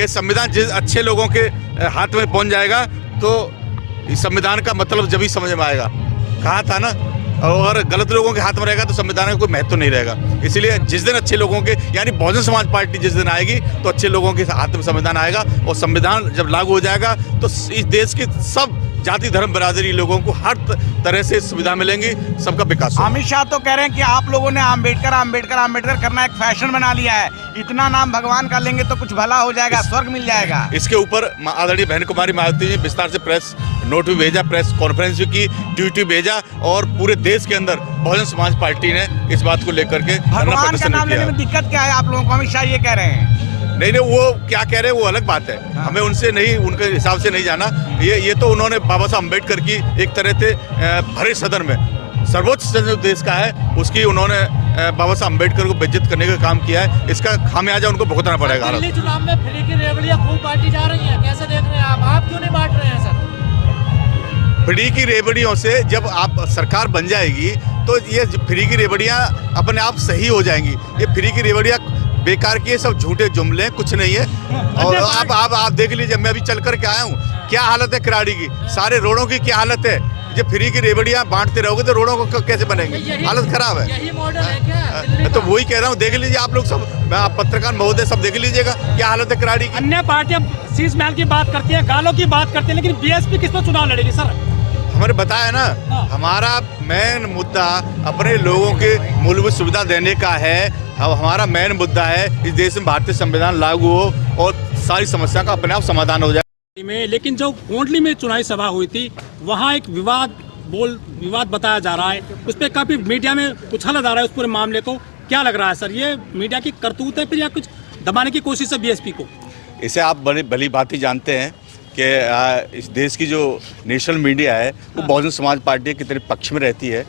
कि संविधान जिस अच्छे लोगों के हाथ में पहुंच जाएगा तो इस संविधान का मतलब जब ही समझ में आएगा। कहा था ना, और गलत लोगों के हाथ में रहेगा तो संविधान का कोई महत्व नहीं रहेगा। इसलिए जिस दिन अच्छे लोगों के, यानी बहुजन समाज पार्टी जिस दिन आएगी तो अच्छे लोगों के हाथ में संविधान आएगा, और संविधान जब लागू हो जाएगा तो इस देश की सब जाति धर्म बिरादरी लोगों को हर तरह से सुविधा मिलेंगी, सबका विकास होगा। अमित शाह तो कह रहे हैं कि आप लोगों ने आम्बेडकर आम्बेडकर आम्बेडकर करना एक फैशन बना लिया है, इतना नाम भगवान का लेंगे तो कुछ भला हो जाएगा, स्वर्ग मिल जाएगा। इसके ऊपर आदरणीय बहन कुमारी मायावती जी विस्तार से प्रेस नोट भी भेजा, प्रेस कॉन्फ्रेंस भी की, ट्वीट भी भेजा, और पूरे देश के अंदर बहुजन समाज पार्टी ने इस बात को लेकर के भगवान का नाम लेने में दिक्कत क्या है आप लोगों को? अमित शाह ये कह रहे हैं। नहीं, वो क्या कह रहे हैं वो अलग बात है, हमें उनसे नहीं, उनके हिसाब से नहीं जाना। ये तो उन्होंने बाबा साहब अम्बेडकर की एक तरह से भरे सदन में सर्वोच्च सदन देश का है, उसकी उन्होंने बाबा साहब अम्बेडकर को बेइज्जत करने का काम किया है। इसका खामियाजा उनको भुगतना पड़ेगा। दिल्ली चुनाव में फ्री की रेवड़ियां खूब बांटी जा रही हैं, कैसे देख रहे हैं आप क्यों नहीं बांट रहे हैं सर? फ्री की रेवड़ियों से जब आप सरकार बन जाएगी तो ये फ्री की रेवड़ियां अपने आप सही हो जाएंगी। ये फ्री की रेवड़ियां बेकार की है, सब झूठे जुमले, कुछ नहीं है। और आप देख लीजिए, मैं अभी चल कर के आया हूँ, क्या हालत है किराड़ी की, सारे रोडों की क्या हालत है। जब फ्री की रेवड़ियां बांटते रहोगे तो रोडों को कैसे बनेंगे? हालत खराब है। यही मॉडल है क्या? मैं तो वही कह रहा हूँ, देख लीजिए आप लोग सब, मैं आप पत्रकार महोदय सब देख लीजिएगा क्या हालत है किराड़ी की। अन्य पार्टियां शीश महल की बात करती हैं, गालों की बात करती हैं, लेकिन बीएसपी किस पर चुनाव लड़ेगी सर? हमारे बताया ना, हमारा मेन मुद्दा अपने लोगों के मूलभूत सुविधा देने का है। अब हमारा मेन मुद्दा है इस देश में भारतीय संविधान लागू हो और सारी समस्या का अपने आप समाधान हो जाए। में लेकिन जो कोंडली में चुनावी सभा हुई थी वहाँ एक विवाद बताया जा रहा है, उस पर काफी मीडिया में उछाला जा रहा है उस पूरे मामले को। क्या लग रहा है सर, ये मीडिया की करतूत है फिर या कुछ दबाने की कोशिश है बीएसपी को? इसे आप बड़ी भली भांति जानते हैं कि इस देश की जो नेशनल मीडिया है वो बहुजन समाज पार्टी के तेरे पक्ष में रहती है।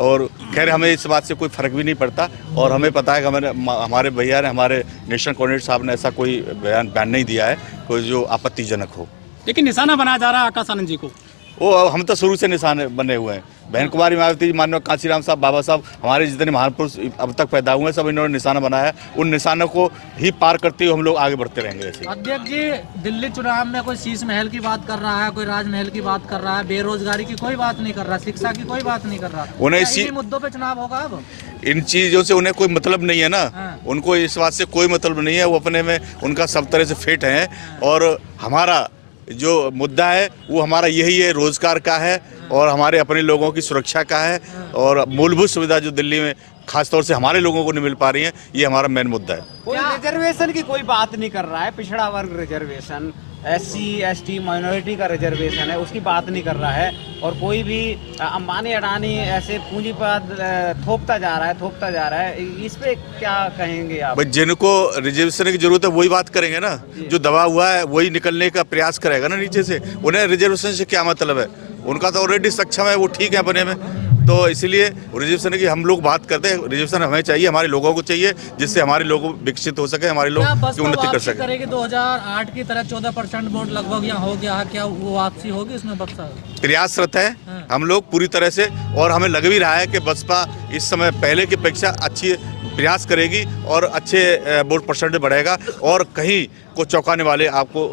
और खैर हमें इस बात से कोई फर्क भी नहीं पड़ता, और हमें पता है कि हमारे भैया ने, हमारे नेशनल कोऑर्डिनेटर साहब ने ऐसा कोई बयान नहीं दिया है कोई जो आपत्तिजनक हो। लेकिन निशाना बनाया जा रहा है आकाश आनंद जी को। वो हम तो शुरू से निशाने बने हुए हैं। बहन कुमारी मायावती जी, माननीय कांशीराम साहब, बाबा साहब, हमारे जितने महान पुरुष अब तक पैदा हुए हैं सब इन्होंने निशाना बनाया। उन निशानों को ही पार करते हुए हम लोग आगे बढ़ते रहेंगे। ऐसे अध्यक्ष जी, दिल्ली चुनाव में कोई शीश महल की बात कर रहा है, कोई राजमहल की बात कर रहा है, बेरोजगारी की कोई बात नहीं कर रहा, शिक्षा की कोई बात नहीं कर रहा। उन्हें इसी मुद्दों पे चुनाव होगा अब? इन चीज़ों से उन्हें कोई मतलब नहीं है ना, उनको इस बात से कोई मतलब नहीं है। वो अपने में उनका सब तरह से फिट है, और हमारा जो मुद्दा है वो हमारा यही है, रोजगार का है और हमारे अपने लोगों की सुरक्षा का है, और मूलभूत सुविधा जो दिल्ली में खासतौर से हमारे लोगों को नहीं मिल पा रही है, ये हमारा मेन मुद्दा है। कोई रिजर्वेशन की कोई बात नहीं कर रहा है, पिछड़ा वर्ग रिजर्वेशन, SC ST माइनॉरिटी का रिजर्वेशन है, उसकी बात नहीं कर रहा है। और कोई भी अंबानी अडानी ऐसे पूंजीपद थोपता जा रहा है, इस पे क्या कहेंगे आप? भाई जिनको रिजर्वेशन की जरूरत है वही बात करेंगे ना, जो दबा हुआ है वही निकलने का प्रयास करेगा ना नीचे से। उन्हें रिजर्वेशन से क्या मतलब है? उनका तो ऑलरेडी सक्षम है, वो ठीक है अपने में। तो इसलिए रिजर्वेशन की हम लोग बात करते हैं, रिजर्वेशन हमें चाहिए, हमारे लोगों को चाहिए, जिससे हमारे लोग विकसित हो सके, हमारे लोग की उन्नति कर सके। करेगी 2008 की तरह 14% वोट लगभग यहाँ हो गया है, क्या वो वापसी होगी इसमें बक्सा? प्रयासरत है हम लोग पूरी तरह से, और हमें लग भी रहा है कि बसपा इस समय पहले की अपेक्षा अच्छी प्रयास करेगी और अच्छे वोट परसेंटेज बढ़ेगा, और कहीं को चौंकाने वाले आपको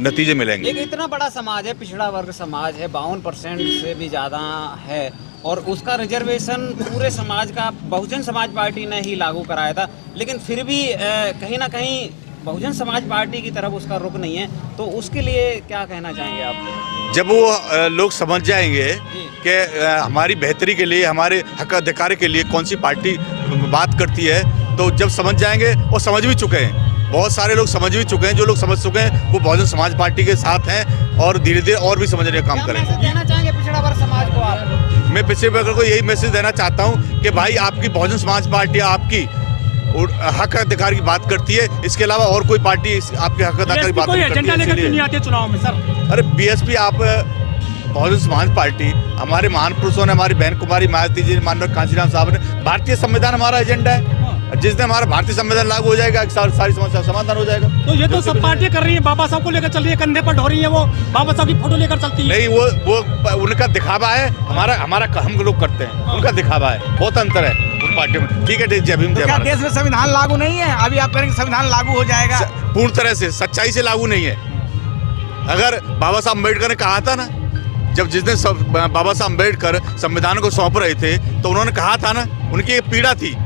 नतीजे मिलेंगे। एक इतना बड़ा समाज है, पिछड़ा वर्ग समाज है, 52% से भी ज़्यादा है, और उसका रिजर्वेशन पूरे समाज का बहुजन समाज पार्टी ने ही लागू कराया था। लेकिन फिर भी कहीं ना कहीं बहुजन समाज पार्टी की तरफ उसका रुख नहीं है, तो उसके लिए क्या कहना चाहेंगे आप? जब वो लोग समझ जाएंगे कि हमारी बेहतरी के लिए, हमारे हक अधिकार के लिए कौन सी पार्टी बात करती है, तो जब समझ जाएंगे, और समझ भी चुके हैं, बहुत सारे लोग समझ भी चुके हैं, जो लोग समझ चुके हैं वो बहुजन समाज पार्टी के साथ हैं, और धीरे धीरे और भी समझने का काम करेंगे। देना चाहेंगे पिछड़ा वर्ग समाज को आप? मैं पिछड़े वर्ग को यही मैसेज देना चाहता हूँ कि भाई आपकी बहुजन समाज पार्टी आपकी हक अधिकार की बात करती है, इसके अलावा और कोई पार्टी आपके हक अधिकार की बात नहीं करती है। चुनाव में सर, अरे बीएसपी, आप बहुजन समाज पार्टी, हमारे महान पुरुषों ने, हमारी बहन कुमारी मायावती जी, माननीय कांशीराम साहब ने, भारतीय संविधान हमारा एजेंडा है। जिस दिन हमारा भारतीय संविधान लागू हो जाएगा, सारी समस्या समाधान हो जाएगा। तो ये तो सब पार्टियां कर रही है, बाबा साहब को लेकर चल रही है, कंधे पर ढो रही है, वो बाबा साहब की फोटो लेकर चलती है। नहीं, वो उनका दिखावा है, हमारा हम लोग करते हैं, उनका दिखावा है, बहुत अंतर है उन पार्टियों में। ठीक है, जय भीम, जय भारत। देश में संविधान लागू नहीं है? अभी आप करेंगे संविधान लागू हो जाएगा? पूर्ण तरह से सच्चाई से लागू नहीं है। अगर बाबा साहब अम्बेडकर ने कहा था ना, जब जिस दिन बाबा साहब अम्बेडकर संविधान को सौंप रहे थे तो उन्होंने कहा था ना, उनकी एक पीड़ा थी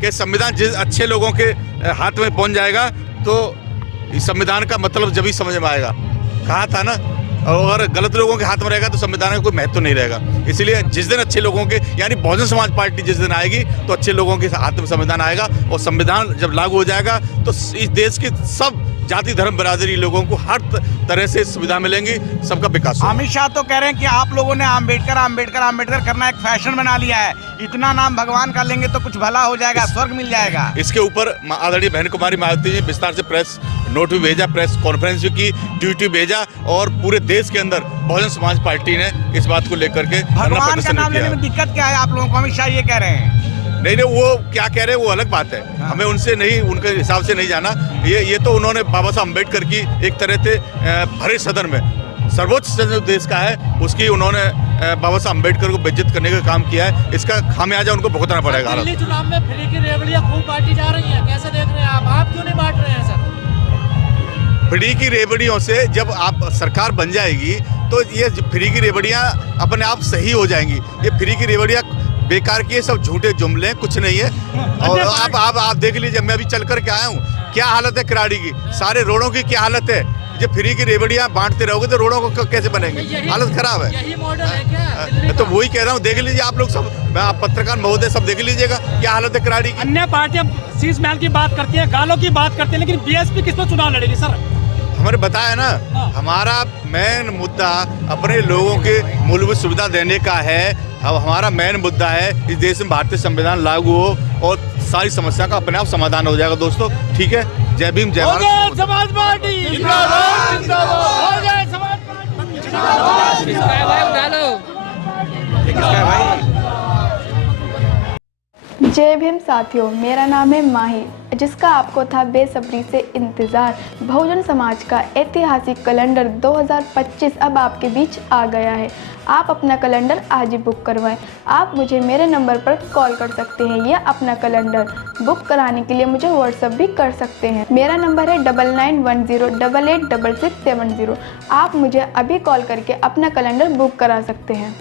कि संविधान जिस अच्छे लोगों के हाथ में पहुंच जाएगा तो इस संविधान का मतलब जब ही समझ में आएगा। कहा था ना, और अगर गलत लोगों के हाथ में रहेगा तो संविधान का कोई महत्व नहीं रहेगा। इसीलिए जिस दिन अच्छे लोगों के, यानी बहुजन समाज पार्टी जिस दिन आएगी तो अच्छे लोगों के हाथ में संविधान आएगा, और संविधान जब लागू हो जाएगा तो इस देश की सब जाति धर्म बिरादरी लोगों को हर तरह से सुविधा मिलेंगी, सबका विकास होगा। अमित शाह तो कह रहे हैं कि आप लोगों ने आम्बेडकर करना एक फैशन बना लिया है, इतना नाम भगवान का लेंगे तो कुछ भला हो जाएगा, स्वर्ग मिल जाएगा। इसके ऊपर आदरणीय बहन कुमारी मायावती जी विस्तार से प्रेस नोट भी भेजा, प्रेस कॉन्फ्रेंस भी की, ट्वीट भेजा, और पूरे देश के अंदर बहुजन समाज पार्टी ने इस बात को लेकर के भगवान का नाम लेने में दिक्कत क्या है आप लोगों को? अमित शाह ये कह रहे हैं। नहीं, वो क्या कह रहे हैं वो अलग बात है, हमें उनसे नहीं, उनके हिसाब से नहीं जाना। ये तो उन्होंने बाबा साहब अम्बेडकर की एक तरह से भरे सदन में सर्वोच्च सदन देश का है, उसकी उन्होंने बाबा साहब अम्बेडकर को बेइज्जत करने का काम किया है। इसका खामियाजा उनको भुगतना पड़ेगा। दिल्ली चुनाव में फ्री की रेवड़ियां खूब बांटी जा रही हैं, कैसे देख रहे हैं आप क्यों नहीं बांट रहे हैं सर? फ्री की रेवड़ियों से जब आप सरकार बन जाएगी तो ये फ्री की रेवड़ियां अपने आप सही हो जाएंगी। ये फ्री की रेवड़ियां बेकार की, सब झूठे जुमले, कुछ नहीं है। और आप देख लीजिए, मैं अभी चल कर के आया हूँ, क्या हालत है किराड़ी की, सारे रोडों की क्या हालत है। जब फ्री की रेवड़ियां बांटते रहोगे तो रोडों को कैसे बनेंगे? हालत खराब है। यही मॉडल है क्या? तो वही कह रहा हूँ, देख लीजिए आप लोग सब, आप पत्रकार महोदय सब देख लीजिएगा क्या हालत है किराड़ी की। अन्य पार्टियां शीश महल की बात करती है, गालों की बात करती है, लेकिन बीएसपी किस पर चुनाव लड़ेगी सर? हमारे बताया ना, हमारा मेन मुद्दा अपने लोगों के मूलभूत सुविधा देने का है। अब हमारा मेन मुद्दा है इस देश में भारतीय संविधान लागू हो और सारी समस्या का अपने आप समाधान हो जाएगा। दोस्तों ठीक है, जय भीम, जय भारत। समाज पार्टी जिंदाबाद, जिंदाबाद, समाज पार्टी जिंदाबाद। जय भीम साथियों, मेरा नाम है माही, जिसका आपको था बेसब्री से इंतज़ार। बहुजन समाज का ऐतिहासिक कैलेंडर 2025 अब आपके बीच आ गया है। आप अपना कैलेंडर आज ही बुक करवाएं। आप मुझे मेरे नंबर पर कॉल कर सकते हैं या अपना कैलेंडर बुक कराने के लिए मुझे व्हाट्सअप भी कर सकते हैं। मेरा नंबर है 9910886670। आप मुझे अभी कॉल करके अपना कैलेंडर बुक करा सकते हैं।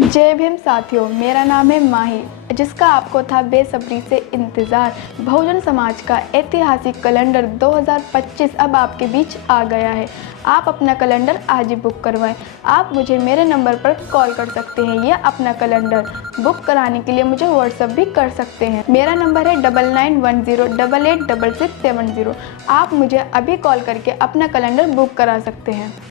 जय भीम साथियों, मेरा नाम है माही, जिसका आपको था बेसब्री से इंतज़ार। बहुजन समाज का ऐतिहासिक कैलेंडर 2025 अब आपके बीच आ गया है। आप अपना कैलेंडर आज ही बुक करवाएं। आप मुझे मेरे नंबर पर कॉल कर सकते हैं या अपना कैलेंडर बुक कराने के लिए मुझे व्हाट्सअप भी कर सकते हैं। मेरा नंबर है 9910886670। आप मुझे अभी कॉल करके अपना कैलेंडर बुक करा सकते हैं।